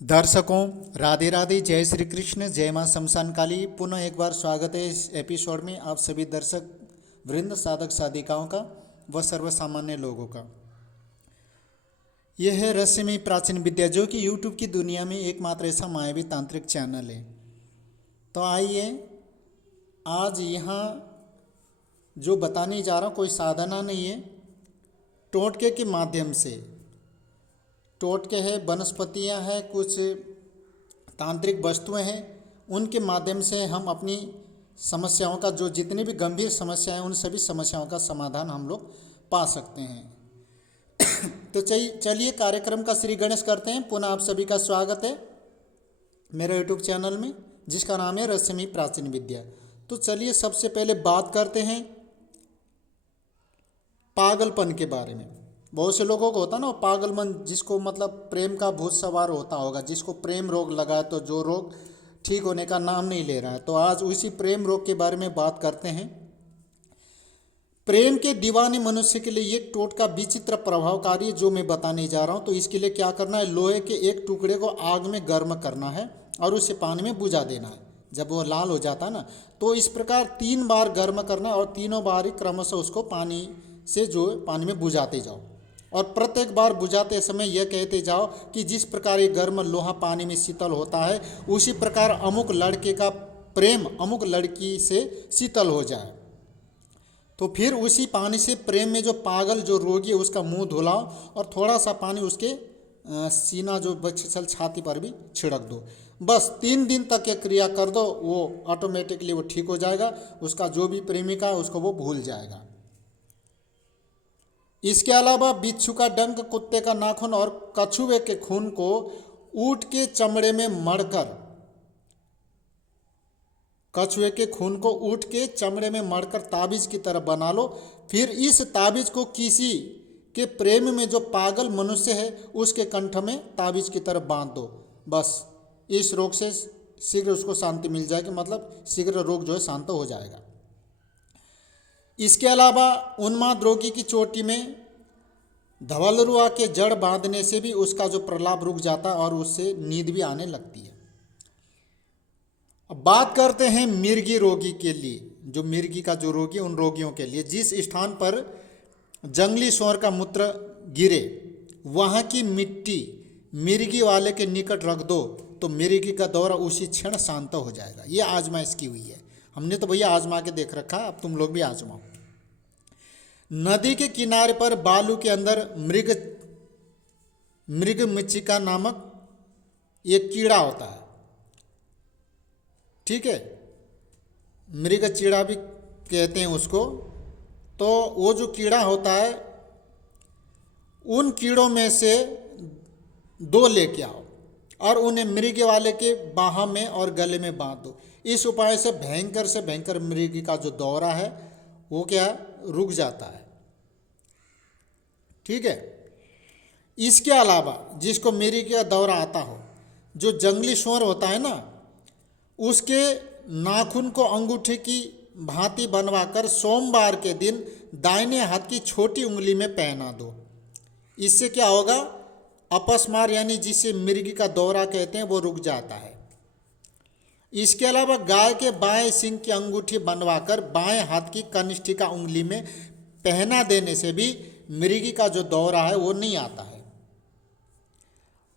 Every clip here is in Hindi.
दर्शकों, राधे राधे, जय श्री कृष्ण, जय मां शमशान काली। पुनः एक बार स्वागत है इस एपिसोड में आप सभी दर्शक वृंद, साधक साधिकाओं का व सर्वसामान्य लोगों का। यह है रहस्यमयी प्राचीन विद्या, जो कि यूट्यूब की दुनिया में एकमात्र ऐसा मायावी तांत्रिक चैनल है। तो आइए, आज यहाँ जो बताने जा रहा हूँ कोई साधना नहीं है, टोटके के माध्यम से। टोटके हैं, वनस्पतियाँ हैं, कुछ तांत्रिक वस्तुएं हैं, उनके माध्यम से हम अपनी समस्याओं का, जो जितनी भी गंभीर समस्याएं हैं, उन सभी समस्याओं का समाधान हम लोग पा सकते हैं। तो चलिए कार्यक्रम का श्री गणेश करते हैं। पुनः आप सभी का स्वागत है मेरे यूट्यूब चैनल में, जिसका नाम है रहस्यमयी प्राचीन विद्या। तो चलिए सबसे पहले बात करते हैं पागलपन के बारे में। बहुत से लोगों को होता ना पागलपन, जिसको मतलब प्रेम का भूत सवार होता होगा, जिसको प्रेम रोग लगा है, तो जो रोग ठीक होने का नाम नहीं ले रहा है। तो आज उसी प्रेम रोग के बारे में बात करते हैं। प्रेम के दीवाने मनुष्य के लिए ये टोटका विचित्र प्रभावकारी है, जो मैं बताने जा रहा हूँ। तो इसके लिए क्या करना है, लोहे के एक टुकड़े को आग में गर्म करना है और उसे पानी में बुझा देना है। जब वो लाल हो जाता है ना, तो इस प्रकार 3 बार गर्म करना है और तीनों बार ही क्रमशः उसको पानी से जो पानी में बुझाते जाओ। और प्रत्येक बार बुझाते समय यह कहते जाओ कि जिस प्रकार ये गर्म लोहा पानी में शीतल होता है, उसी प्रकार अमुक लड़के का प्रेम अमुक लड़की से शीतल हो जाए। तो फिर उसी पानी से प्रेम में जो पागल जो रोगी है उसका मुंह धुलाओ और थोड़ा सा पानी उसके सीना जो बच्चे छाती पर भी छिड़क दो। बस 3 दिन तक ये क्रिया कर दो, वो ऑटोमेटिकली वो ठीक हो जाएगा। उसका जो भी प्रेमिका है उसको वो भूल जाएगा। इसके अलावा बिच्छू का डंक, कुत्ते का नाखून और कछुए के खून को ऊंट के चमड़े में मढ़कर, कछुए के खून को ऊंट के चमड़े में मढ़कर ताबीज की तरह बना लो। फिर इस ताबीज को किसी के प्रेम में जो पागल मनुष्य है उसके कंठ में ताबीज की तरह बांध दो। बस इस रोग से शीघ्र उसको शांति मिल जाएगी, मतलब शीघ्र रोग जो है शांत हो जाएगा। इसके अलावा उन्माद रोगी की चोटी में धवलरुआ के जड़ बांधने से भी उसका जो प्रलाप रुक जाता है और उससे नींद भी आने लगती है। अब बात करते हैं मिर्गी रोगी के लिए। जो मिर्गी का जो रोगी, उन रोगियों के लिए जिस स्थान पर जंगली सूअर का मूत्र गिरे, वहाँ की मिट्टी मिर्गी वाले के निकट रख दो, तो मिर्गी का दौरा उसी क्षण शांत हो जाएगा। ये आजमाइश की हुई है, हमने तो भैया आजमा के देख रखा, अब तुम लोग भी आजमाओ। नदी के किनारे पर बालू के अंदर मृग मृच्छिका नामक एक कीड़ा होता है, ठीक है, मृग चीड़ा भी कहते हैं उसको। तो वो जो कीड़ा होता है, उन कीड़ों में से 2 लेके आओ और उन्हें मृग वाले के बाह में और गले में बांध दो। इस उपाय से भयंकर मृग का जो दौरा है वो क्या रुक जाता है, ठीक है। इसके अलावा जिसको मृग का दौरा आता हो, जो जंगली सूअर होता है ना, उसके नाखून को अंगूठे की भांति बनवाकर सोमवार के दिन दाहिने हाथ की छोटी उंगली में पहना दो। इससे क्या होगा, अपस्मार यानी जिसे मृग का दौरा कहते हैं वो रुक जाता है। इसके अलावा गाय के बाएं सींग की अंगूठी बनवाकर बाएं हाथ की कनिष्ठिका उंगली में पहना देने से भी मृगी का जो दौरा है वो नहीं आता है।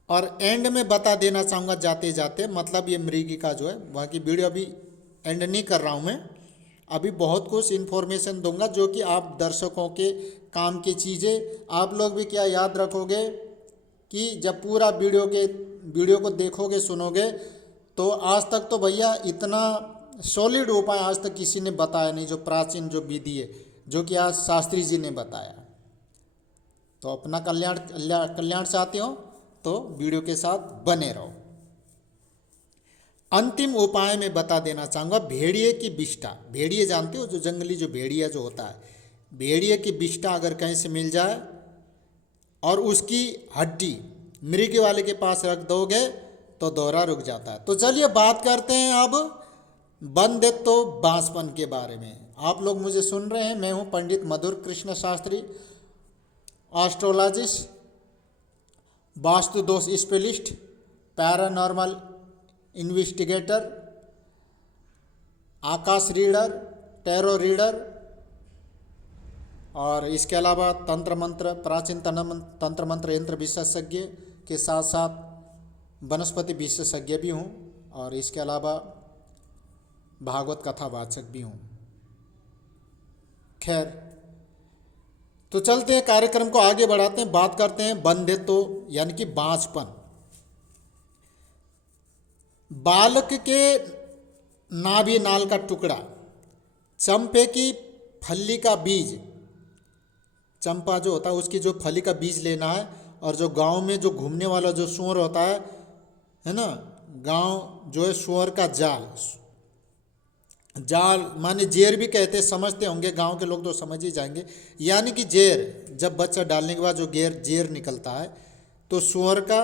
और एंड में बता देना चाहूँगा जाते जाते, मतलब ये मृगी का जो है, वहाँ की वीडियो अभी एंड नहीं कर रहा हूँ मैं, अभी बहुत कुछ इन्फॉर्मेशन दूंगा जो कि आप दर्शकों के काम की चीज़ें आप लोग भी क्या याद रखोगे कि जब पूरा वीडियो को देखोगे सुनोगे, तो आज तक तो भैया इतना सॉलिड उपाय आज तक किसी ने बताया नहीं, जो प्राचीन जो विधि है, जो कि आज शास्त्री जी ने बताया। तो अपना कल्याण चाहते हो तो वीडियो के साथ बने रहो। अंतिम उपाय में बता देना चाहूँगा, भेड़िए की विष्ठा। भेड़िए जानते हो, जो जंगली जो भेड़िया जो होता है, भेड़िए की विष्ठा अगर कहीं से मिल जाए और उसकी हड्डी मृग वाले के पास रख दोगे तो दौरा रुक जाता है। तो चलिए बात करते हैं अब बंधत्व बांसपन के बारे में। आप लोग मुझे सुन रहे हैं, मैं हूं पंडित मधुर कृष्ण शास्त्री, एस्ट्रोलॉजिस्ट, वास्तु दोष स्पेशलिस्ट पैरानॉर्मल इन्वेस्टिगेटर, आकाश रीडर, टैरो रीडर, और इसके अलावा तंत्र मंत्र, प्राचीन तंत्र मंत्र यंत्र विशेषज्ञ के साथ साथ वनस्पति विशेषज्ञ भी हूँ, और इसके अलावा भागवत कथावाचक भी हूँ। खैर, तो चलते हैं, कार्यक्रम को आगे बढ़ाते हैं, बात करते हैं बंध्यत्व यानी कि बांझपन। बालक के नाभि नाल का टुकड़ा, चंपे की फली का बीज, चंपा जो होता है उसकी जो फली का बीज लेना है, और जो गांव में जो घूमने वाला जो सूअर होता है ना, गांव जो है सूअर का जाल, जाल माने जेर भी कहते, समझते होंगे गांव के लोग तो समझ ही जाएंगे, यानी कि जेर, जब बच्चा डालने के बाद जो जेर निकलता है, तो सूअर का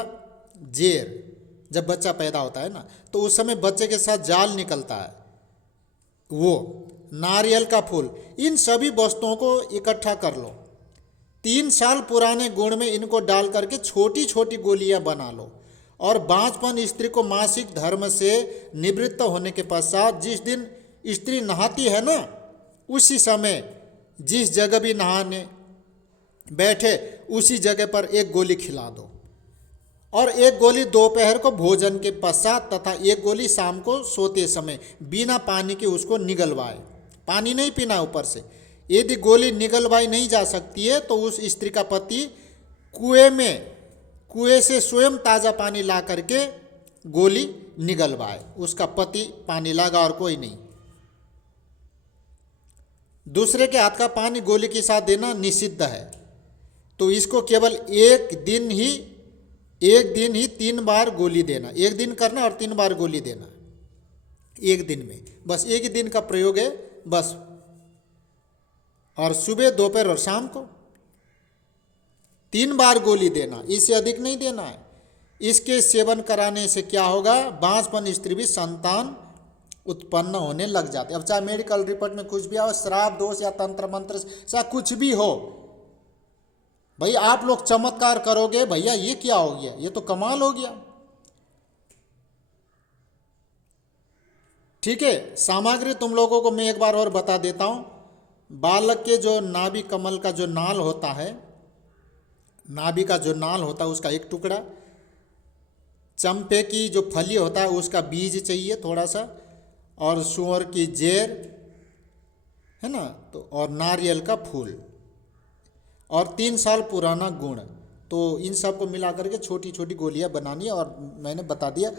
जेर जब बच्चा पैदा होता है ना, तो उस समय बच्चे के साथ जाल निकलता है, वो नारियल का फूल, इन सभी वस्तुओं को इकट्ठा कर लो। 3 साल पुराने गुड़ में इनको डाल करके छोटी छोटी गोलियां बना लो, और बांझपन स्त्री को मासिक धर्म से निवृत्त होने के पश्चात जिस दिन स्त्री नहाती है ना, उसी समय जिस जगह भी नहाने बैठे उसी जगह पर एक गोली खिला दो, और एक गोली दोपहर को भोजन के पश्चात तथा एक गोली शाम को सोते समय बिना पानी के उसको निगलवाए। पानी नहीं पीना ऊपर से। यदि गोली निगलवाई नहीं जा सकती है तो उस स्त्री का पति कुएं से स्वयं ताज़ा पानी ला करके गोली निगलवाए। उसका पति पानी लागा और कोई नहीं। दूसरे के हाथ का पानी गोली के साथ देना निषिद्ध है। तो इसको केवल एक दिन ही 3 बार गोली देना, एक दिन करना और 3 बार गोली देना एक दिन में, बस एक ही दिन का प्रयोग है बस। और सुबह, दोपहर और शाम को 3 बार गोली देना, इससे अधिक नहीं देना है। इसके सेवन कराने से क्या होगा, बांझपन स्त्री भी संतान उत्पन्न होने लग जाते। अब चाहे मेडिकल रिपोर्ट में कुछ भी आओ, श्राप दोष या तंत्र मंत्र चाहे कुछ भी हो, भाई आप लोग चमत्कार करोगे, भैया ये क्या हो गया, ये तो कमाल हो गया। ठीक है, सामग्री तुम लोगों को मैं एक बार और बता देता हूं। बालक के जो नाभि कमल का जो नाल होता है, नाभि का जो नाल होता है उसका एक टुकड़ा, चंपे की जो फली होता है उसका बीज चाहिए थोड़ा सा, और सूअर की जेर है ना, तो और नारियल का फूल और 3 साल पुराना गुण। तो इन सब को मिला करके छोटी छोटी गोलियां बनानी है, और मैंने बता दिया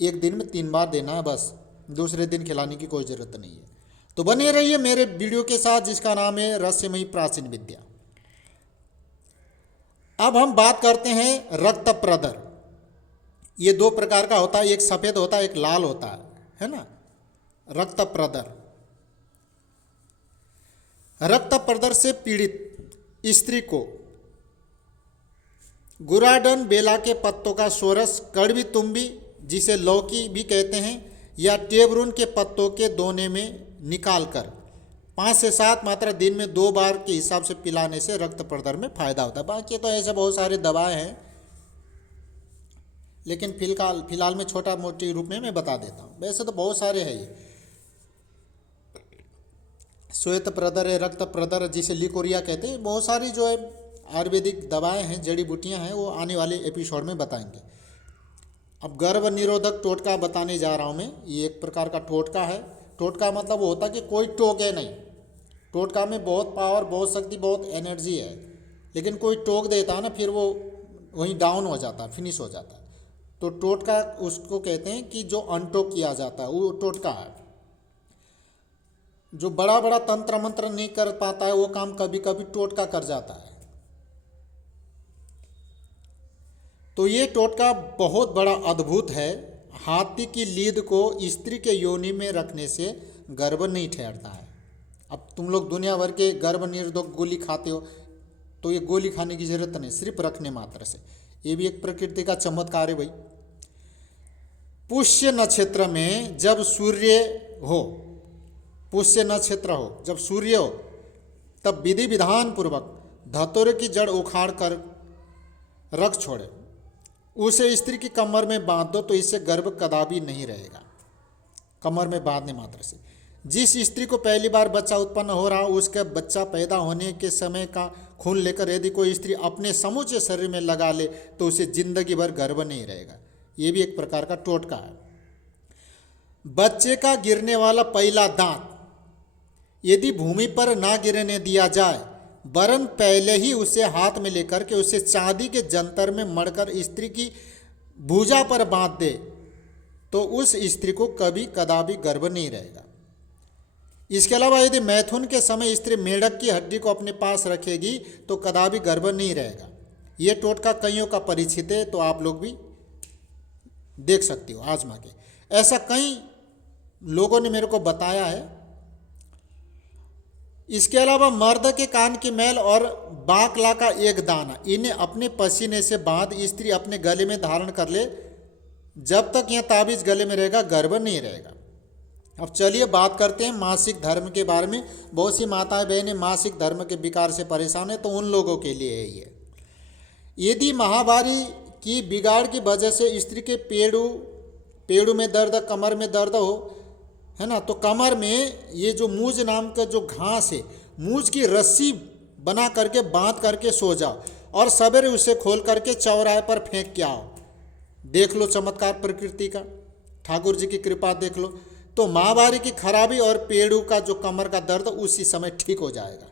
एक दिन में 3 बार देना है बस, दूसरे दिन खिलाने की कोई ज़रूरत नहीं है। तो बने रहिए मेरे वीडियो के साथ जिसका नाम है रहस्यमयी प्राचीन विद्या। अब हम बात करते हैं रक्त प्रदर। ये 2 प्रकार का होता है, एक सफ़ेद होता है, एक लाल होता है ना। रक्त प्रदर, रक्त प्रदर से पीड़ित स्त्री को गुराडन बेला के पत्तों का सोरस, कड़वी तुम्बी जिसे लौकी भी कहते हैं, या टेबरून के पत्तों के दोने में निकालकर 5 से 7 मात्रा दिन में 2 बार के हिसाब से पिलाने से रक्त प्रदर में फायदा होता है। बाकी तो ऐसे बहुत सारे दवाएं हैं, लेकिन फिलहाल में छोटा मोटी रूप में मैं बता देता हूँ। वैसे तो बहुत सारे हैं, ये श्वेत प्रदर है, रक्त प्रदर जिसे लिकोरिया कहते हैं, बहुत सारी जो है आयुर्वेदिक दवाएं हैं, जड़ी बूटियां हैं, वो आने वाले एपिसोड में बताएंगे। अब गर्भ निरोधक टोटका बताने जा रहा हूँ मैं। ये एक प्रकार का टोटका है। टोटका मतलब वो होता है कि कोई टोके नहीं। टोटका में बहुत पावर, बहुत शक्ति, बहुत एनर्जी है, लेकिन कोई टोक देता है ना, फिर वो वहीं डाउन हो जाता है, फिनिश हो जाता है। तो टोटका उसको कहते हैं कि जो अनटोक किया जाता है वो टोटका है। जो बड़ा बड़ा तंत्र मंत्र नहीं कर पाता है वो काम कभी कभी टोटका कर जाता है। तो ये टोटका बहुत बड़ा अद्भुत है। हाथी की लीद को स्त्री के योनि में रखने से गर्भ नहीं ठहरता है। अब तुम लोग दुनिया भर के गर्भ निरोधक गोली खाते हो, तो ये गोली खाने की जरूरत नहीं, सिर्फ रखने मात्र से। ये भी एक प्रकृति का चमत्कार है भाई। पुष्य नक्षत्र में जब सूर्य हो, पुष्य नक्षत्र हो, जब सूर्य हो, तब विधि विधान पूर्वक धतूरे की जड़ उखाड़ कर रख छोड़े। उसे स्त्री की कमर में बांध दो तो इससे गर्भ कदापि नहीं रहेगा। कमर में बांधने मात्र से। जिस स्त्री को पहली बार बच्चा उत्पन्न हो रहा उसका बच्चा पैदा होने के समय का खून लेकर यदि कोई स्त्री अपने समूचे शरीर में लगा ले तो उसे जिंदगी भर गर्भ नहीं रहेगा। ये भी एक प्रकार का टोटका है। बच्चे का गिरने वाला पहला दांत यदि भूमि पर ना गिरने दिया जाए वरन पहले ही उसे हाथ में लेकर के उसे चांदी के जंतर में मढ़कर स्त्री की भुजा पर बांध दे तो उस स्त्री को कभी कदापि गर्भ नहीं रहेगा। इसके अलावा यदि मैथुन के समय स्त्री मेढक की हड्डी को अपने पास रखेगी तो कदापि गर्भ नहीं रहेगा। ये टोटका कईयों का परिचित है, तो आप लोग भी देख सकती हो आजमा के। ऐसा कई लोगों ने मेरे को बताया है। इसके अलावा मर्द के कान की मैल और बाकला का एक दाना इन्हें अपने पसीने से बांध स्त्री अपने गले में धारण कर ले। जब तक यह ताबीज गले में रहेगा गर्भ नहीं रहेगा। अब चलिए बात करते हैं मासिक धर्म के बारे में। बहुत सी माताएं बहनें मासिक धर्म के विकार से परेशान है, तो उन लोगों के लिए है ये। यदि माहवारी की बिगाड़ की वजह से स्त्री के पेड़ू में दर्द, कमर में दर्द हो, है ना, तो कमर में ये जो मूज नाम का जो घास है, मूज की रस्सी बना करके बांध करके सो जाओ और सवेरे उसे खोल करके चौराहे पर फेंक के आओ। देख लो चमत्कार प्रकृति का, ठाकुर जी की कृपा देख लो, तो माहवारी की खराबी और पेड़ू का जो कमर का दर्द उसी समय ठीक हो जाएगा।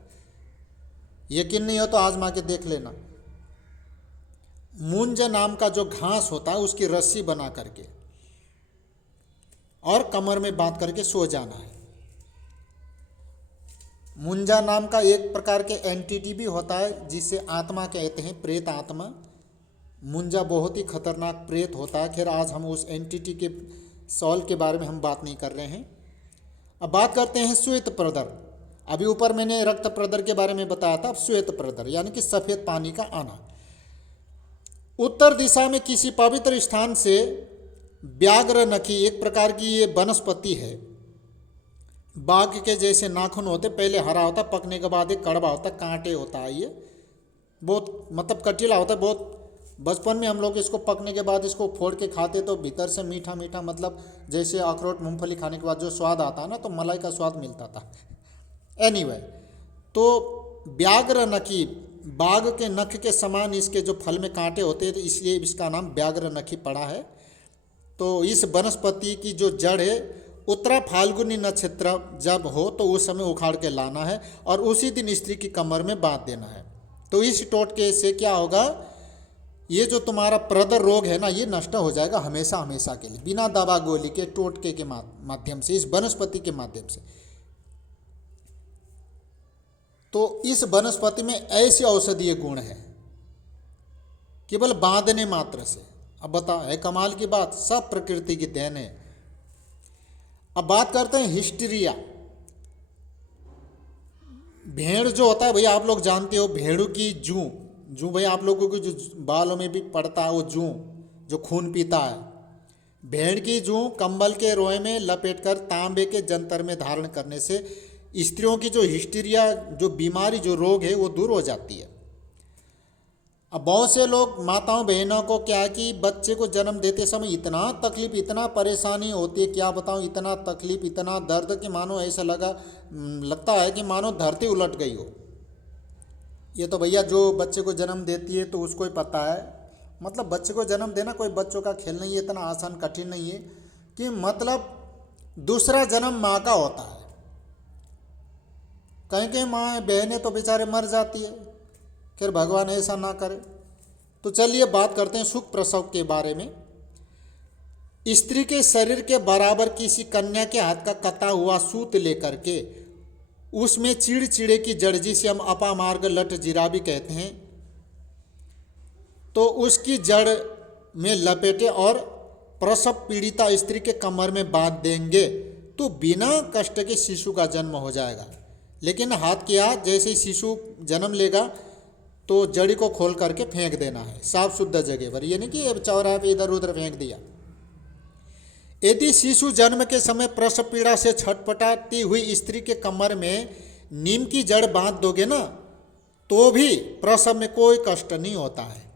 यकीन नहीं हो तो आजमा के देख लेना। मूंज नाम का जो घास होता है उसकी रस्सी बना करके और कमर में बांध करके सो जाना है। मुंजा नाम का एक प्रकार के एंटिटी भी होता है जिसे आत्मा कहते हैं, प्रेत आत्मा। मुंजा बहुत ही खतरनाक प्रेत होता है। खैर आज हम उस एंटिटी के सॉल के बारे में हम बात नहीं कर रहे हैं। अब बात करते हैं श्वेत प्रदर। अभी ऊपर मैंने रक्त प्रदर के बारे में बताया था, अब श्वेत प्रदर यानी कि सफ़ेद पानी का आना। उत्तर दिशा में किसी पवित्र स्थान से व्याघ्र नखी एक प्रकार की ये वनस्पति है। बाघ के जैसे नाखून होते, पहले हरा होता, पकने के बाद एक कड़वा होता, कांटे होता है। ये बहुत मतलब कटीला होता है बहुत। बचपन में हम लोग इसको पकने के बाद इसको फोड़ के खाते तो भीतर से मीठा मीठा, मतलब जैसे अखरोट मूंगफली खाने के बाद जो स्वाद आता है ना, तो मलाई का स्वाद मिलता था। एनीवे, तो व्याघ्र नखी, बाघ के नख के समान इसके जो फल में कांटे होते हैं, तो इसलिए इसका नाम व्याघ्र नखी पड़ा है। तो इस वनस्पति की जो जड़ है उत्तरा फाल्गुनी नक्षत्र जब हो तो उस समय उखाड़ के लाना है और उसी दिन स्त्री की कमर में बांध देना है। तो इस टोटके से क्या होगा, ये जो तुम्हारा प्रदर रोग है ना, ये नष्ट हो जाएगा हमेशा हमेशा के लिए, बिना दवा गोली के, टोटके के माध्यम से, इस वनस्पति के माध्यम से। तो इस वनस्पति में ऐसे औषधीय गुण है केवल बांधने मात्र से। अब बताओ, है कमाल की बात, सब प्रकृति की देन है। अब बात करते हैं हिस्टीरिया। भेड़ जो होता है भैया, आप लोग जानते हो, भेड़ों की जूं भैया आप लोगों को जो बालों में भी पड़ता है, वो जूं जो खून पीता है, भेड़ की जूं कंबल के रोए में लपेटकर तांबे के जंतर में धारण करने से स्त्रियों की जो हिस्टीरिया जो बीमारी जो रोग है वो दूर हो जाती है। अब बहुत से लोग माताओं बहनों को क्या है कि बच्चे को जन्म देते समय इतना तकलीफ, इतना परेशानी होती है, क्या बताऊं, इतना तकलीफ, इतना दर्द कि मानो ऐसा लगता है कि मानो धरती उलट गई हो। ये तो भैया जो बच्चे को जन्म देती है तो उसको ही पता है। मतलब बच्चे को जन्म देना कोई बच्चों का खेल नहीं है, इतना आसान कठिन नहीं है कि मतलब दूसरा जन्म माँ का होता है। कहीं कहीं माँ बहनें तो बेचारे मर जाती है, फिर भगवान ऐसा ना करे। तो चलिए बात करते हैं सुख प्रसव के बारे में। स्त्री के शरीर के बराबर किसी कन्या के हाथ का कटा हुआ सूत लेकर के उसमें चिड़चिड़े की जड़, जिसे हम अपामार्ग लट जीरा भी कहते हैं, तो उसकी जड़ में लपेटे और प्रसव पीड़िता स्त्री के कमर में बांध देंगे तो बिना कष्ट के शिशु का जन्म हो जाएगा। लेकिन हाथ के हाथ जैसे ही शिशु जन्म लेगा तो जड़ी को खोल करके फेंक देना है साफ शुद्ध जगह पर, ये नहीं कि चौराहे पे इधर उधर फेंक दिया। यदि शिशु जन्म के समय प्रसव पीड़ा से छटपटाती हुई स्त्री के कमर में नीम की जड़ बांध दोगे ना, तो भी प्रसव में कोई कष्ट नहीं होता है।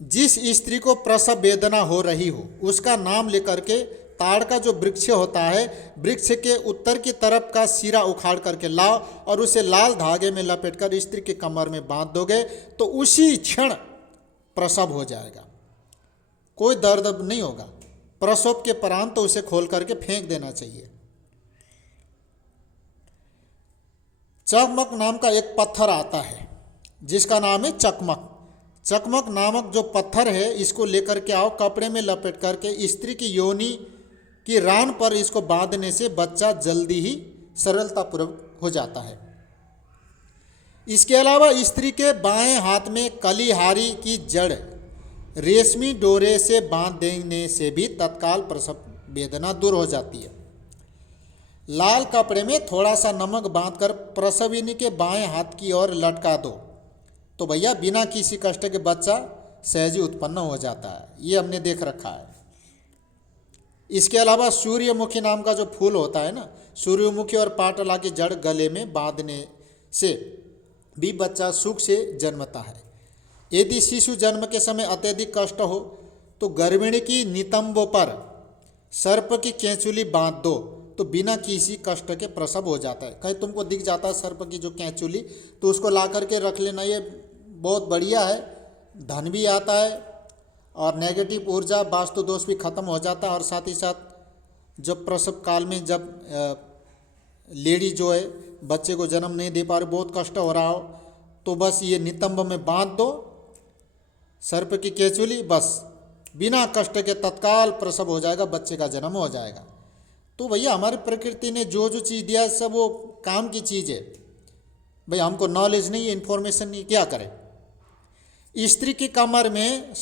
जिस स्त्री को प्रसव वेदना हो रही हो उसका नाम लेकर के ताड़ का जो वृक्ष होता है, वृक्ष के उत्तर की तरफ का सिरा उखाड़ करके लाओ और उसे लाल धागे में लपेटकर स्त्री के कमर में बांध दोगे तो उसी क्षण प्रसव हो जाएगा। कोई दर्द नहीं होगा। प्रसव के परांत तो उसे खोल करके फेंक देना चाहिए। चकमक नाम का एक पत्थर आता है जिसका नाम है चकमक। चकमक नामक जो पत्थर है इसको लेकर के आओ, कपड़े में लपेट करके स्त्री की योनि की रान पर इसको बांधने से बच्चा जल्दी ही सरलतापूर्वक हो जाता है। इसके अलावा स्त्री के बाएं हाथ में कलिहारी की जड़ रेशमी डोरे से बांध देने से भी तत्काल प्रसव वेदना दूर हो जाती है। लाल कपड़े में थोड़ा सा नमक बांधकर प्रसविनी के बाएं हाथ की ओर लटका दो तो भैया बिना किसी कष्ट के बच्चा सहजी उत्पन्न हो जाता है। ये हमने देख रखा है। इसके अलावा सूर्यमुखी नाम का जो फूल होता है ना, सूर्यमुखी और पाटला की जड़ गले में बांधने से भी बच्चा सुख से जन्मता है। यदि शिशु जन्म के समय अत्यधिक कष्ट हो तो गर्भिणी की नितंबों पर सर्प की केंचुली बांध दो तो बिना किसी कष्ट के प्रसव हो जाता है। कहीं तुमको दिख जाता है सर्प की जो केंचुली, तो उसको ला करके रख लेना, ये बहुत बढ़िया है। धन भी आता है और नेगेटिव ऊर्जा वास्तु दोष भी खत्म हो जाता है। और साथ ही साथ जब प्रसव काल में जब लेडी जो है बच्चे को जन्म नहीं दे पा रही, बहुत कष्ट हो रहा हो, तो बस ये नितंब में बांध दो सर्प की केचुली, बस बिना कष्ट के तत्काल प्रसव हो जाएगा, बच्चे का जन्म हो जाएगा। तो भैया हमारी प्रकृति ने जो जो चीज़ दिया है सब वो काम की चीज़ है। भाई हमको नॉलेज नहीं है, इन्फॉर्मेशन नहीं, क्या करें। स्त्री की कमर में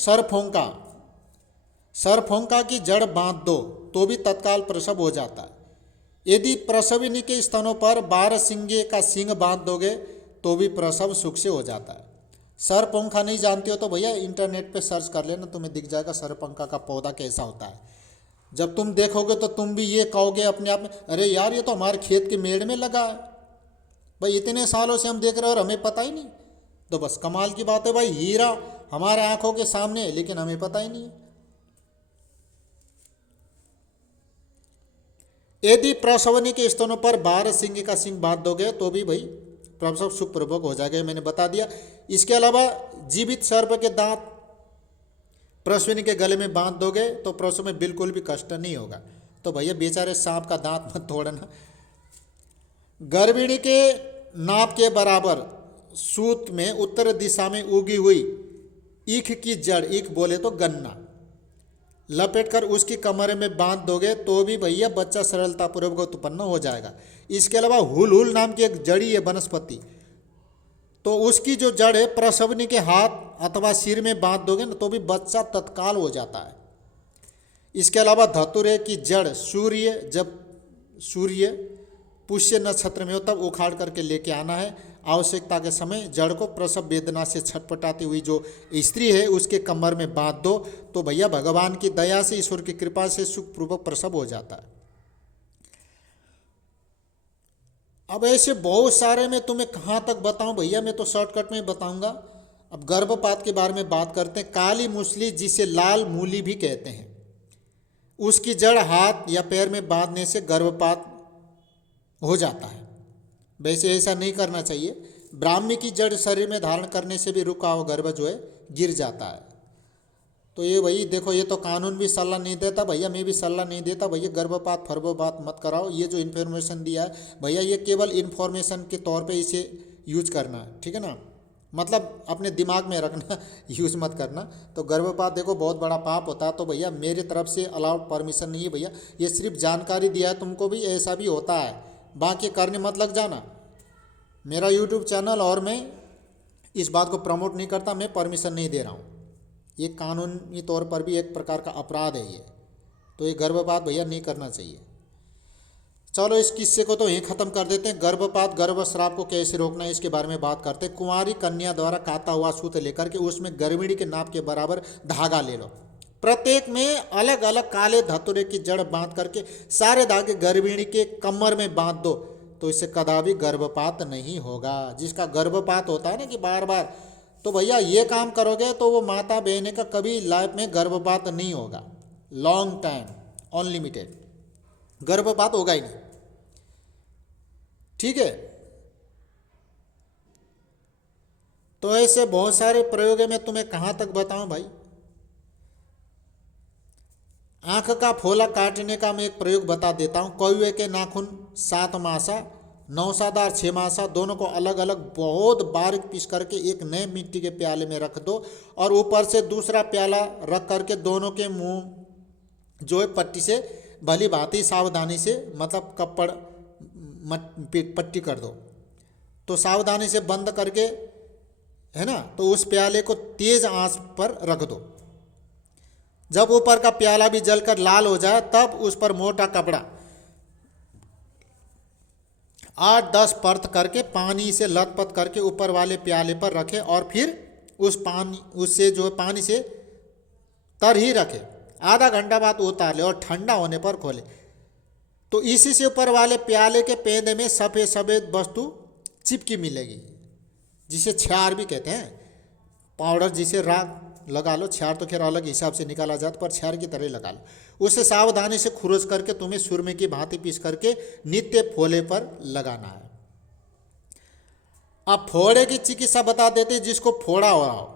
सरफोंका की जड़ बांध दो तो भी तत्काल प्रसव हो जाता है। यदि प्रसविनी के स्तनों पर 12 सिंगे का सींग बांध दोगे तो भी प्रसव सुख से हो जाता है। सरपंखा नहीं जानते हो तो भैया इंटरनेट पे सर्च कर लेना, तुम्हें दिख जाएगा सरपंखा का पौधा कैसा होता है। जब तुम देखोगे तो तुम भी ये कहोगे अपने आप में, अरे यार ये तो हमारे खेत के मेड़ में लगा है, भाई इतने सालों से हम देख रहे हैं और हमें पता ही नहीं। तो बस कमाल की बात है भाई, हीरा हमारे आंखों के सामने है लेकिन हमें पता ही नहीं है। यदि प्रसवनी के स्तनों पर 12 सिंग का सींग बांध दोगे तो भी भाई प्रसव सुखपूर्वक हो जाएगा, मैंने बता दिया। इसके अलावा जीवित सर्प के दांत प्रसविनी के गले में बांध दोगे तो प्रसव में बिल्कुल भी कष्ट नहीं होगा। तो भैया बेचारे सांप का दांत मत तोड़ना। गर्भिणी के नाप के बराबर सूत में उत्तर दिशा में उगी हुई ईख की जड़, ईख बोले तो गन्ना, लपेटकर उसकी कमरे में बांध दोगे तो भी भैया बच्चा सरलतापूर्वक उत्पन्न हो जाएगा। इसके अलावा हुल नाम की एक जड़ी है वनस्पति, तो उसकी जो जड़ है प्रसवनी के हाथ अथवा सिर में बांध दोगे ना तो भी बच्चा तत्काल हो जाता है। इसके अलावा धतुरे की जड़ जब सूर्य पुष्य नक्षत्र में हो तब उखाड़ करके लेके आना है। आवश्यकता के समय जड़ को प्रसव वेदना से छटपटाती हुई जो स्त्री है उसके कमर में बांध दो तो भैया भगवान की दया से, ईश्वर की कृपा से सुखपूर्वक प्रसव हो जाता है। अब ऐसे बहुत सारे मैं तुम्हें कहाँ तक बताऊं भैया, मैं तो शॉर्टकट में बताऊंगा। अब गर्भपात के बारे में बात करते हैं। काली मूसली जिसे लाल मूली भी कहते हैं, उसकी जड़ हाथ या पैर में बांधने से गर्भपात हो जाता है। वैसे ऐसा नहीं करना चाहिए। ब्राह्मी की जड़ शरीर में धारण करने से भी रुका हुआ गर्भ जो है गिर जाता है। तो ये भाई देखो, ये तो कानून भी सलाह नहीं देता भैया, मैं भी सलाह नहीं देता भैया, गर्भपात फर्भपात मत कराओ। ये जो इन्फॉर्मेशन दिया है भैया ये केवल इन्फॉर्मेशन के तौर पे इसे यूज करना है, ठीक है ना, मतलब अपने दिमाग में रखना, यूज मत करना। तो गर्भपात देखो बहुत बड़ा पाप होता है, तो भैया मेरे तरफ से अलाउड परमिशन नहीं है भैया, ये सिर्फ जानकारी दिया है तुमको भी ऐसा भी होता है, बाकी करने मत लग जाना। मेरा यूट्यूब चैनल और मैं इस बात को प्रमोट नहीं करता, मैं परमिशन नहीं दे रहा हूँ। ये कानूनी तौर पर भी एक प्रकार का अपराध है ये, तो ये गर्भपात भैया नहीं करना चाहिए। चलो इस किस्से को तो यहीं ख़त्म कर देते हैं। गर्भपात गर्भस्राव को कैसे रोकना है इसके बारे में बात करते हैं। कुंवारी कन्या द्वारा काता हुआ सूत्र लेकर के उसमें गर्भिणी के नाप के बराबर धागा ले लो, प्रत्येक में अलग अलग काले धतुरे की जड़ बांध करके सारे धागे गर्भिणी के कमर में बांध दो तो इससे कदापि गर्भपात नहीं होगा। जिसका गर्भपात होता है ना कि बार बार तो भैया ये काम करोगे तो वो माता बहने का कभी लाइफ में गर्भपात नहीं होगा, लॉन्ग टाइम अनलिमिटेड गर्भपात होगा ही नहीं। ठीक है, तो ऐसे बहुत सारे प्रयोग है, मैं तुम्हें कहाँ तक बताऊं भाई। आंख का फोला काटने का मैं एक प्रयोग बता देता हूँ। कौवे के नाखून 7 मासा, नौसादार 6 मासा, दोनों को अलग अलग बहुत बारीक पीस करके एक नए मिट्टी के प्याले में रख दो और ऊपर से दूसरा प्याला रख करके दोनों के मुंह जो है पट्टी से भली भांति सावधानी से, मतलब कपड़ पट्टी कर दो, तो सावधानी से बंद करके, है ना, तो उस प्याले को तेज आंच पर रख दो। जब ऊपर का प्याला भी जलकर लाल हो जाए तब उस पर मोटा कपड़ा 8-10 परत करके पानी से लथपथ करके ऊपर वाले प्याले पर रखे और फिर उससे जो है पानी से तर ही रखे। आधा घंटा बाद उतार ले और ठंडा होने पर खोले। तो इसी से ऊपर वाले प्याले के पेंदे में सफ़ेद सफ़ेद वस्तु चिपकी मिलेगी, जिसे छार भी कहते हैं। पाउडर जिसे राख लगा लो, छार तो खैर अलग हिसाब से निकाला जाता, पर छार की तरह लगा लो। उसे सावधानी से खुरच करके तुम्हें सुरमे की भांति पीस करके नित्य फोड़े पर लगाना है। अब फोड़े की चिकित्सा बता देते, जिसको फोड़ा हो रहा हो,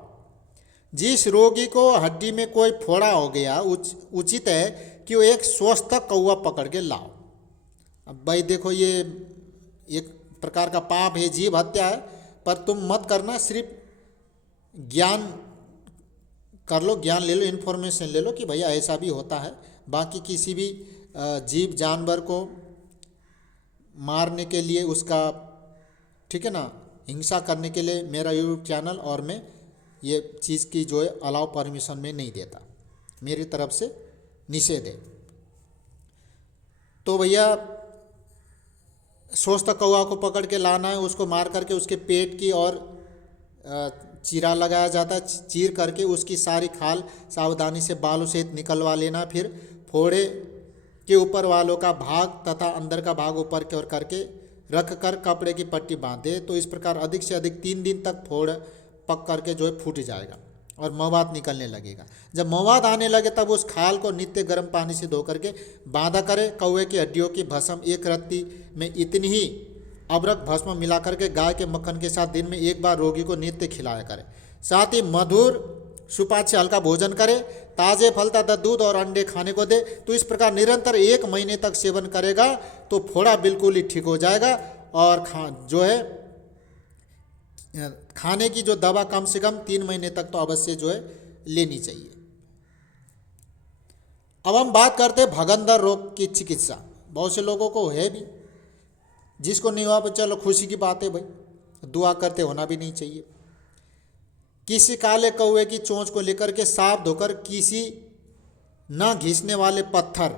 जिस रोगी को हड्डी में कोई फोड़ा हो गया, उचित है कि वो एक स्वस्थ कौवा पकड़ के लाओ। अब भाई देखो, ये एक प्रकार का पाप है, जीव हत्या है, पर तुम मत करना, सिर्फ ज्ञान कर लो, ज्ञान ले लो, इन्फॉर्मेशन ले लो कि भैया ऐसा भी होता है। बाकी किसी भी जीव जानवर को मारने के लिए, उसका, ठीक है ना, हिंसा करने के लिए मेरा यूट्यूब चैनल और मैं ये चीज़ की जो है अलाउ परमिशन में नहीं देता, मेरी तरफ से निषेध है। तो भैया स्वस्थ कौवा को पकड़ के लाना है, उसको मार करके उसके पेट की और चीरा लगाया जाता है। चीर करके उसकी सारी खाल सावधानी से बालों से निकलवा लेना। फिर फोड़े के ऊपर वालों का भाग तथा अंदर का भाग ऊपर की ओर करके रख कर कपड़े की पट्टी बांधे। तो इस प्रकार अधिक से अधिक 3 दिन तक फोड़ पक करके जो है फूट जाएगा और मवाद निकलने लगेगा। जब मवाद आने लगे तब उस खाल को नित्य गर्म पानी से धो करके बांधा करे। कौवे की हड्डियों की भस्म एक रत्ती में इतनी ही अबरक भस्म मिला करके गाय के मक्खन के साथ दिन में एक बार रोगी को नित्य खिलाया करे। साथ ही मधुर सुपाच्य हल्का भोजन करे, ताजे फल तथा दूध और अंडे खाने को दे। तो इस प्रकार निरंतर 1 महीने तक सेवन करेगा तो फोड़ा बिल्कुल ही ठीक हो जाएगा। और जो है खाने की जो दवा कम से कम 3 महीने तक तो अवश्य जो है लेनी चाहिए। अब हम बात करते हैं भगंदर रोग की चिकित्सा। बहुत से लोगों को है भी, जिसको नहीं हुआ चलो खुशी की बात है भाई, दुआ करते होना भी नहीं चाहिए। किसी काले कौवे की चोंच को लेकर के साफ धोकर किसी न घिसने वाले पत्थर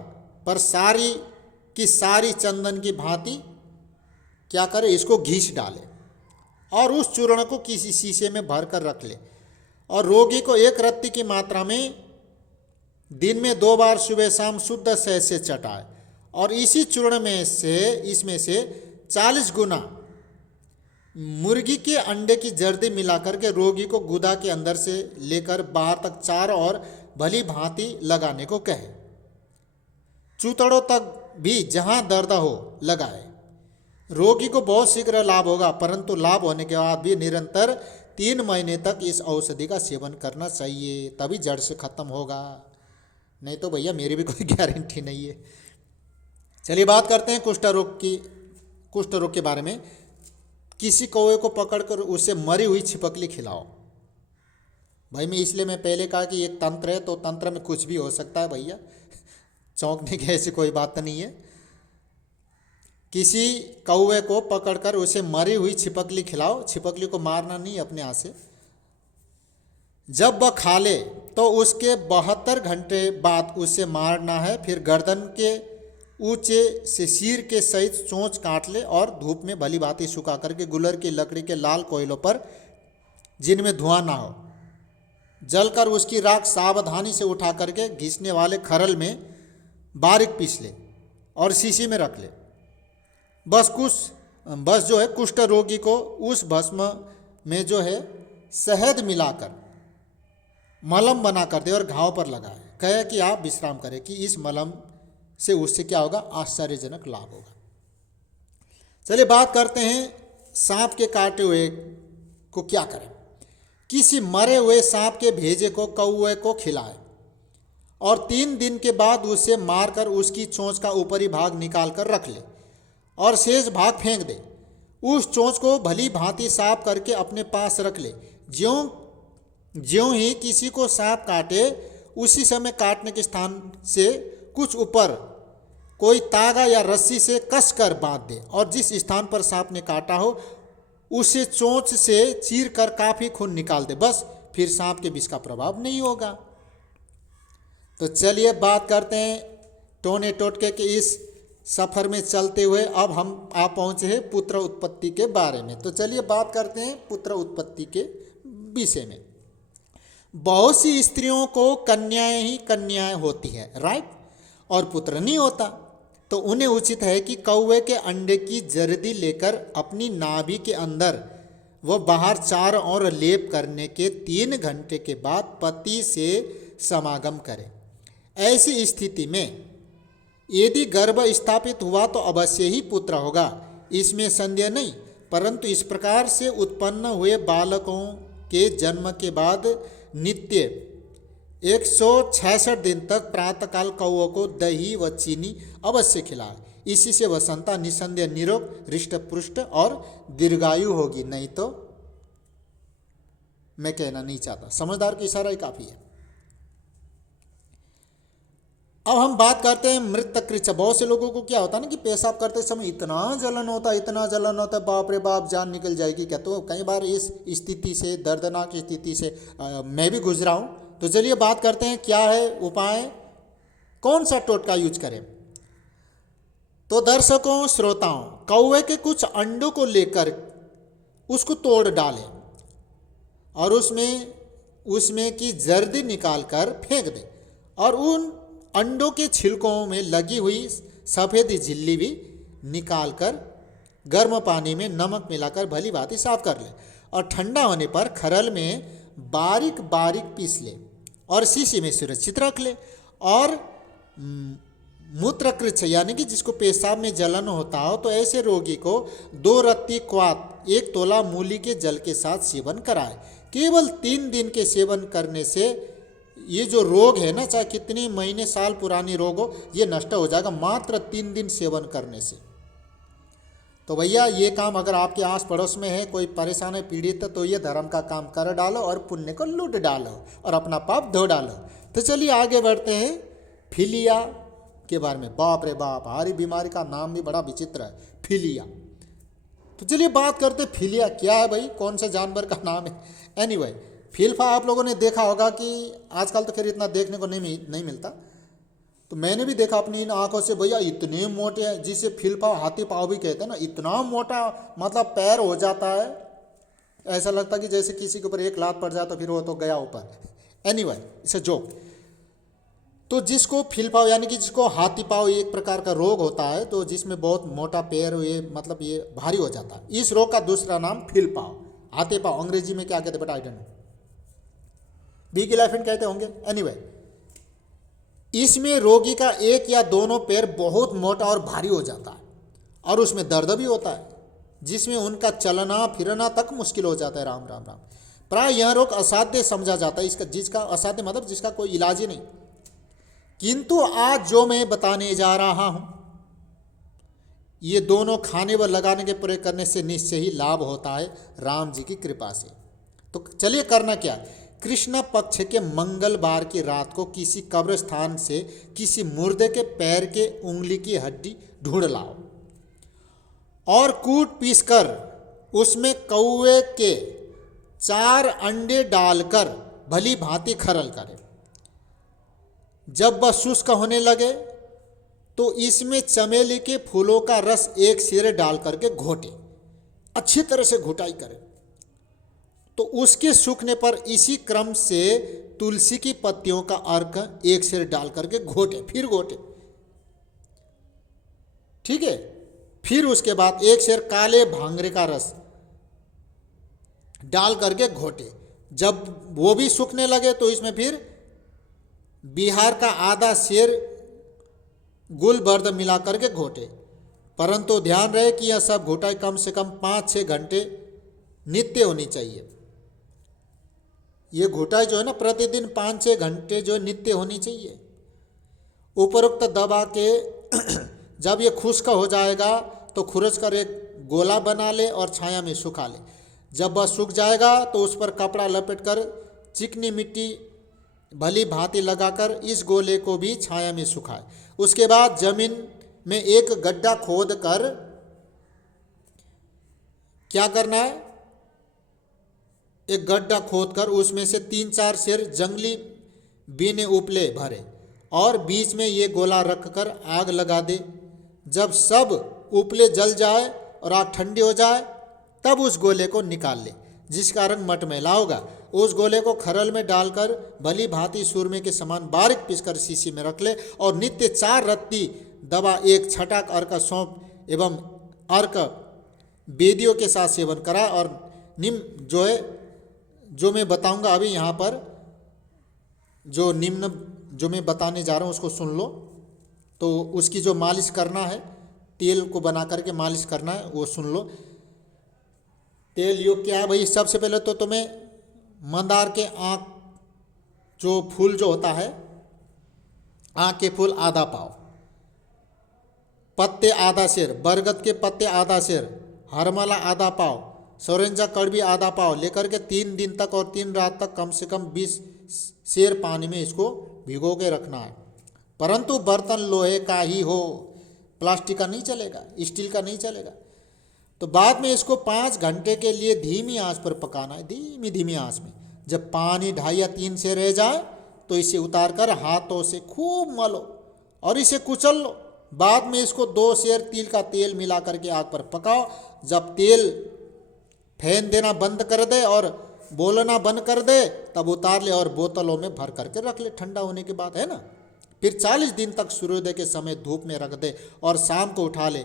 पर सारी की सारी चंदन की भांति क्या करे, इसको घिस डाले और उस चूर्ण को किसी शीशे में भर कर रख ले और रोगी को 1 रत्ती की मात्रा में दिन में 2 बार सुबह शाम शुद्ध शहद से चटाए और इसी चूर्ण में से इसमें से 40 गुना मुर्गी के अंडे की जर्दी मिलाकर के रोगी को गुदा के अंदर से लेकर बाहर तक चारों ओर भली भांति लगाने को कहे। चूतड़ों तक भी जहां दर्द हो लगाए। रोगी को बहुत शीघ्र लाभ होगा, परंतु लाभ होने के बाद भी निरंतर 3 महीने तक इस औषधि का सेवन करना चाहिए, तभी जड़ से खत्म होगा। नहीं तो भैया मेरी भी कोई गारंटी नहीं है। चलिए बात करते हैं कुष्ठ रोग के बारे में। किसी कौवे को पकड़कर उसे मरी हुई छिपकली खिलाओ। भाई मैं इसलिए मैं पहले कहा कि एक तंत्र है, तो तंत्र में कुछ भी हो सकता है भैया, चौंकने की ऐसी कोई बात नहीं है। किसी कौवे को पकड़कर उसे मरी हुई छिपकली खिलाओ। छिपकली को मारना नहीं, अपने हाथ से। जब वह खा ले तो उसके 72 घंटे बाद उसे मारना है। फिर गर्दन के ऊंचे से सिर के सहित चोंच काट ले और धूप में भली भांति सुखा करके गुलर की लकड़ी के लाल कोयलों पर, जिनमें धुआं ना हो, जलकर उसकी राख सावधानी से उठा करके घिसने वाले खरल में बारीक पीस ले और शीशी में रख ले। बस जो है कुष्ठ रोगी को उस भस्म में जो है शहद मिलाकर मलम बना कर दे और घाव पर लगाए, कहे कि आप विश्राम करें, कि इस मलम से उससे क्या होगा, आश्चर्यजनक लाभ होगा। चलिए बात करते हैं सांप के काटे हुए को क्या करें। किसी मरे हुए सांप के भेजे को कौवे को खिलाए और 3 दिन के बाद उसे मारकर उसकी चोंच का ऊपरी भाग निकाल कर रख ले और शेष भाग फेंक दे। उस चोंच को भली भांति साफ करके अपने पास रख ले। ज्यों ज्यों ही किसी को सांप काटे, उसी समय काटने के स्थान से कुछ ऊपर कोई तागा या रस्सी से कस कर बांध दे और जिस स्थान पर सांप ने काटा हो उसे चोंच से चीर कर काफी खून निकाल दे। बस फिर सांप के विष का प्रभाव नहीं होगा। तो चलिए बात करते हैं टोने टोटके के इस सफर में चलते हुए अब हम आप पहुंचे हैं पुत्र उत्पत्ति के बारे में। तो चलिए बात करते हैं पुत्र उत्पत्ति के विषय में। बहुत सी स्त्रियों को कन्याएं ही कन्याएं होती है, राइट, और पुत्र नहीं होता। तो उन्हें उचित है कि कौवे के अंडे की जर्दी लेकर अपनी नाभि के अंदर व बाहर चारों ओर लेप करने के 3 घंटे के बाद पति से समागम करें। ऐसी स्थिति में यदि गर्भ स्थापित हुआ तो अवश्य ही पुत्र होगा, इसमें संदेह नहीं। परंतु इस प्रकार से उत्पन्न हुए बालकों के जन्म के बाद नित्य 166 दिन तक प्रातःकाल कौओं को दही व चीनी अवश्य खिलाए। इसी से वह संतान निसंदेह निरोग, हृष्ट पुष्ट और दीर्घायु होगी। नहीं तो मैं कहना नहीं चाहता, समझदार की इशारा ही काफी है। अब हम बात करते हैं मृत कृच्छ। बहुत से लोगों को क्या होता है ना कि पेशाब करते समय इतना जलन होता है, इतना जलन होता है, बाप रे बाप जान निकल जाएगी क्या। तो कई बार इस स्थिति से, दर्दनाक स्थिति से मैं भी गुजरा हूँ। तो चलिए बात करते हैं क्या है उपाय, कौन सा टोटका यूज करें। तो दर्शकों श्रोताओं, कौवे के कुछ अंडों को लेकर उसको तोड़ डालें और उसमें की जर्दी निकाल कर फेंक दें और उन अंडों के छिलकों में लगी हुई सफ़ेद झिल्ली भी निकाल कर गर्म पानी में नमक मिलाकर भली भांति साफ कर ले और ठंडा होने पर खरल में बारीक बारीक पीस ले और शीशी में सुरक्षित रख ले। और मूत्रकृच्छ यानी कि जिसको पेशाब में जलन होता हो, तो ऐसे रोगी को 2 रत्ती क्वाथ 1 तोला मूली के जल के साथ सेवन कराए। केवल 3 दिन के सेवन करने से ये जो रोग है ना, चाहे कितनी महीने साल पुरानी रोग हो, ये नष्ट हो जाएगा मात्र 3 दिन सेवन करने से। तो भैया ये काम अगर आपके आस पड़ोस में है, कोई परेशान है, पीड़ित है, तो ये धर्म का काम कर डालो और पुण्य को लूट डालो और अपना पाप धो डालो। तो चलिए आगे बढ़ते हैं फिलिया के बारे में। बाप रे बाप, हमारी बीमारी का नाम भी बड़ा विचित्र है, फिलिया। तो चलिए बात करते हैं फिलिया क्या है भाई, कौन से जानवर का नाम है। एनीवे, फिलफा आप लोगों ने देखा होगा कि आजकल तो खैर इतना देखने को नहीं मिलता। तो मैंने भी देखा अपनी इन आंखों से, भैया इतने मोटे हैं, जिसे फिलफा हाथी पाँव भी कहते हैं ना, इतना मोटा मतलब पैर हो जाता है, ऐसा लगता कि जैसे किसी के ऊपर एक लात पड़ जाए तो फिर वो तो गया ऊपर। Anyway, it's a joke. तो जिसको फिलपाव यानी कि जिसको हाथी पाँव एक प्रकार का रोग होता है, तो जिसमें बहुत मोटा पैर, ये मतलब ये भारी हो जाता है, इस रोग का दूसरा नाम फिलपाव, हाथी पाँव। अंग्रेजी में क्या कहते हैं बेटा, I don't know, big elephant कहते होंगे। एनीवे, इसमें रोगी का एक या दोनों पैर बहुत मोटा और भारी हो जाता है और उसमें दर्द भी होता है, जिसमें उनका चलना फिरना तक मुश्किल हो जाता है। राम राम राम। प्राय यह रोग असाध्य समझा जाता है, इसका जिसका असाध्य मतलब जिसका कोई इलाज ही नहीं। किंतु आज जो मैं बताने जा रहा हूं, ये दोनों खाने व लगाने के प्रयोग करने से निश्चय ही लाभ होता है राम जी की कृपा से। तो चलिए करना क्या, कृष्ण पक्ष के मंगलवार की रात को किसी कब्रिस्तान से किसी मुर्दे के पैर के उंगली की हड्डी ढूंढ लाओ और कूट पीसकर उसमें कौवे के 4 अंडे डालकर भली भांति खरल करें। जब वह शुष्क होने लगे तो इसमें चमेली के फूलों का रस 1 सिर डाल करके घोटे, अच्छी तरह से घुटाई करें। तो उसके सूखने पर इसी क्रम से तुलसी की पत्तियों का अर्क 1 सिर डाल करके घोटे, फिर घोटे, ठीक है। फिर उसके बाद 1 सिर काले भांगरे का रस डाल करके घोटे। जब वो भी सूखने लगे तो इसमें फिर बिहार का आधा सेर गुलबर्द मिला करके घोटे। परंतु ध्यान रहे कि यह सब घोटाई कम से कम 5-6 घंटे नित्य होनी चाहिए। ये घोटाई जो है ना प्रतिदिन 5-6 घंटे जो नित्य होनी चाहिए। उपरोक्त दबा के जब ये खुश्क हो जाएगा तो खुरच कर एक गोला बना ले और छाया में सुखा ले। जब वह सूख जाएगा तो उस पर कपड़ा लपेटकर चिकनी मिट्टी भली भांति लगाकर इस गोले को भी छाया में सुखाए। उसके बाद जमीन में एक गड्ढा खोद कर क्या करना है, एक गड्ढा खोद कर उसमें से 3-4 सेर जंगली बीने उपले भरे और बीच में ये गोला रखकर आग लगा दे। जब सब उपले जल जाए और आग ठंडी हो जाए तब उस गोले को निकाल ले जिसका रंग मटमैला होगा। उस गोले को खरल में डालकर भली भांति सूरमे के समान बारीक पीसकर शीशी में रख ले और नित्य 4 रत्ती दवा, 1 छटाक अर्क सौंप एवं अर्क बेदियों के साथ सेवन कराए। और निम्न जो है, जो मैं बताऊंगा अभी यहाँ पर, जो निम्न जो मैं बताने जा रहा हूँ उसको सुन लो। तो उसकी जो मालिश करना है, तेल को बना करके मालिश करना है, वो सुन लो। तेल योग क्या है भाई? सबसे पहले तो तुम्हें मंदार के आँख जो फूल जो होता है, आँख के फूल आधा पाव, पत्ते आधा सेर, बरगद के पत्ते आधा सेर, हरमला आधा पाव, सोरेंजा कड़वी आधा पाव लेकर के 3 दिन तक और 3 रात तक कम से कम 20 सेर पानी में इसको भिगो के रखना है। परंतु बर्तन लोहे का ही हो, प्लास्टिक का नहीं चलेगा, स्टील का नहीं चलेगा। तो बाद में इसको 5 घंटे के लिए धीमी आंच पर पकाना है, धीमी धीमी आंच में। जब पानी 2.5 या 3 सेर रह जाए तो इसे उतार कर हाथों से खूब मलो और इसे कुचल लो। बाद में इसको 2 सेर तिल का तेल मिला करके आग पर पकाओ। जब तेल फेन देना बंद कर दे और बोलना बंद कर दे तब उतार ले और बोतलों में भर करके रख ले, ठंडा होने के बाद, है ना। फिर 40 दिन तक सूर्योदय के समय धूप में रख दे और शाम को उठा ले।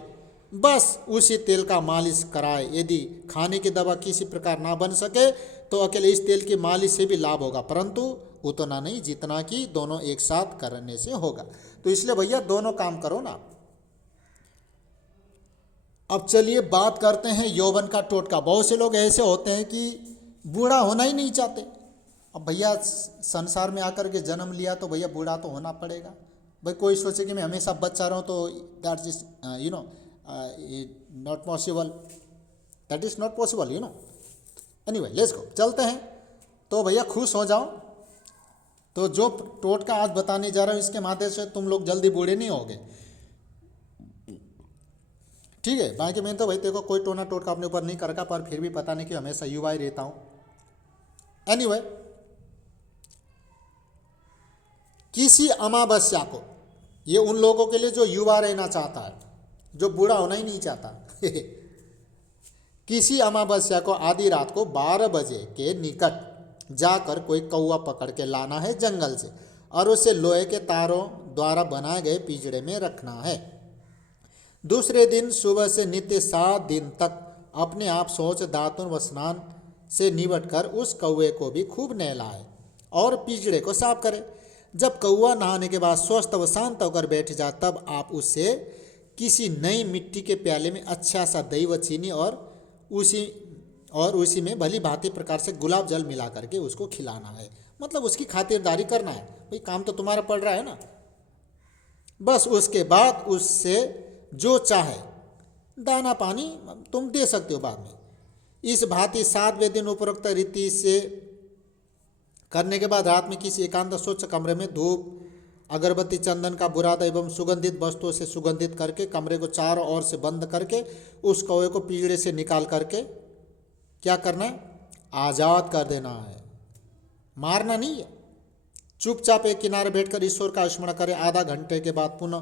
बस उसी तेल का मालिश कराए। यदि खाने की दवा किसी प्रकार ना बन सके तो अकेले इस तेल की मालिश से भी लाभ होगा, परंतु उतना नहीं जितना कि दोनों एक साथ करने से होगा। तो इसलिए भैया दोनों काम करो ना। अब चलिए बात करते हैं यौवन का टोटका। बहुत से लोग ऐसे होते हैं कि बूढ़ा होना ही नहीं चाहते। अब भैया संसार में आकर के जन्म लिया तो भैया बूढ़ा तो होना पड़ेगा। भाई कोई सोचे कि मैं हमेशा बच्चा रहूँ तो that is not possible, that is not possible anyway let's go, चलते हैं। तो भैया खुश हो जाओ। तो जो टोटका आज बताने जा रहा हूँ इसके माध्यम से तुम लोग जल्दी बूढ़े नहीं होगे, ठीक है। बाकी मैं तो भाई देखो कोई टोना टोटका अपने ऊपर नहीं करका, पर फिर भी पता नहीं कि हमेशा युवा ही रहता हूँ। एनीवे, किसी अमावस्या को, ये उन लोगों के लिए जो युवा रहना चाहता है, जो बूढ़ा होना ही नहीं चाहता किसी अमावस्या को आधी रात को 12 बजे के निकट जाकर कोई कौवा पकड़ के लाना है जंगल से और उसे लोहे के तारों द्वारा बनाए गए पिंजड़े में रखना है। दूसरे दिन सुबह से नित्य 7 दिन तक अपने आप शौच, दातुन व स्नान से निबट कर उस कौवे को भी खूब नहलाए और पिंजड़े को साफ करे। जब कौवा नहाने के बाद स्वस्थ व शांत होकर बैठ जाए तब आप उसे किसी नई मिट्टी के प्याले में अच्छा सा दही व चीनी और उसी में भली भांति प्रकार से गुलाब जल मिला करके उसको खिलाना है। मतलब उसकी खातिरदारी करना है। भाई काम तो तुम्हारा पड़ रहा है ना। बस उसके बाद उससे जो चाहे दाना पानी तुम दे सकते हो बाद में। इस भांति 7वें दिन उपरोक्त रीति से करने के बाद रात में किसी एकांत स्वच्छ कमरे में धूप, अगरबत्ती, चंदन का बुरादा एवं सुगंधित वस्तुओं से सुगंधित करके कमरे को चारों ओर से बंद करके उस कौवे को पिंजड़े से निकाल करके क्या करना है, आज़ाद कर देना है। मारना नहीं है। चुपचाप एक किनारे बैठकर ईश्वर का स्मरण करे। आधा घंटे के बाद पुनः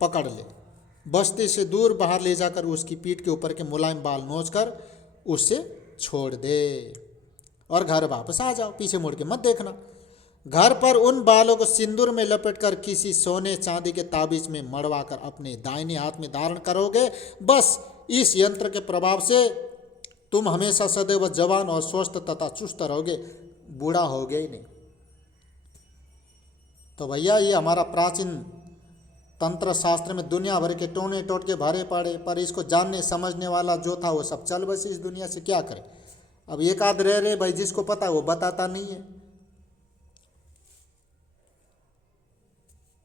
पकड़ ले, बस्ती से दूर बाहर ले जाकर उसकी पीठ के ऊपर के मुलायम बाल नोच कर उससे छोड़ दे और घर वापस आ जाओ। पीछे मुड़ के मत देखना। घर पर उन बालों को सिंदूर में लपेटकर किसी सोने चांदी के ताबीज में मड़वा कर अपने दाहिने हाथ में धारण करोगे। बस इस यंत्र के प्रभाव से तुम हमेशा सदैव जवान और स्वस्थ तथा चुस्त रहोगे, बूढ़ा होगे ही नहीं। तो भैया ये हमारा प्राचीन तंत्र शास्त्र में दुनिया भर के टोने टोटके भरे पड़े, पर इसको जानने समझने वाला जो था वो सब चल बसे इस दुनिया से, क्या करे। अब एक आध रह रहे भाई, जिसको पता है वो बताता नहीं है।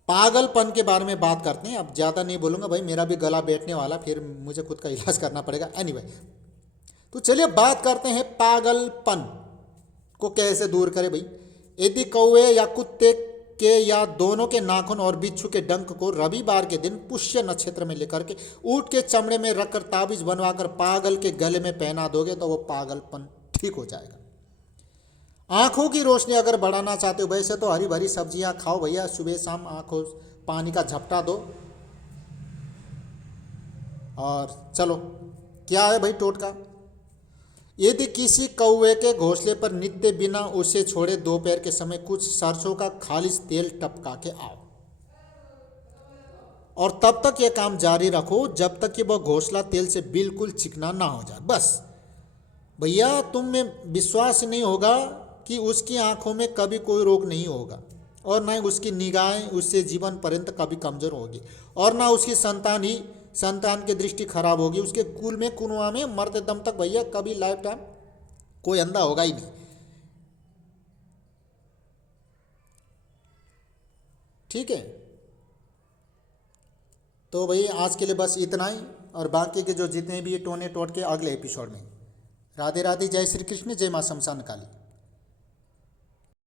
पागलपन के बारे में बात करते हैं। अब ज़्यादा नहीं बोलूँगा भाई, मेरा भी गला बैठने वाला, फिर मुझे खुद का इलाज करना पड़ेगा। एनीवे, तो चलिए बात करते हैं पागलपन को कैसे दूर करें भाई। यदि कौवे या कुत्ते के या दोनों के नाखून और बिच्छू के डंक को रविवार के दिन पुष्य नक्षत्र में लेकर के ऊँट के चमड़े में रखकर ताबीज बनवाकर पागल के गले में पहना दोगे तो वो पागलपन ठीक हो जाएगा। आँखों की रोशनी अगर बढ़ाना चाहते हो, वैसे तो हरी भरी सब्जियां खाओ भैया, सुबह शाम आँखों पानी का झपटा दो। और चलो, क्या है भाई टोटका। यदि किसी कौवे के घोंसले पर नित्य बिना उसे छोड़े दोपहर के समय कुछ सरसों का खालिश तेल टपका के आओ, और तब तक यह काम जारी रखो जब तक कि वह घोंसला तेल से बिल्कुल चिकना ना हो जाए। बस भैया, तुम में विश्वास नहीं होगा कि उसकी आंखों में कभी कोई रोग नहीं होगा, और ना उसकी निगाहें उससे जीवन पर्यंत कभी कमजोर होगी, और ना उसकी संतान की दृष्टि खराब होगी। उसके कुल में कुनवा में मरते दम तक भैया कभी लाइफ टाइम कोई अंधा होगा ही नहीं। ठीक है, तो भाई आज के लिए बस इतना ही, और बाकी के जो जितने भी टोने टोट के अगले एपिसोड में। राधे राधे, जय श्री कृष्ण, जय माँ शमशान काली।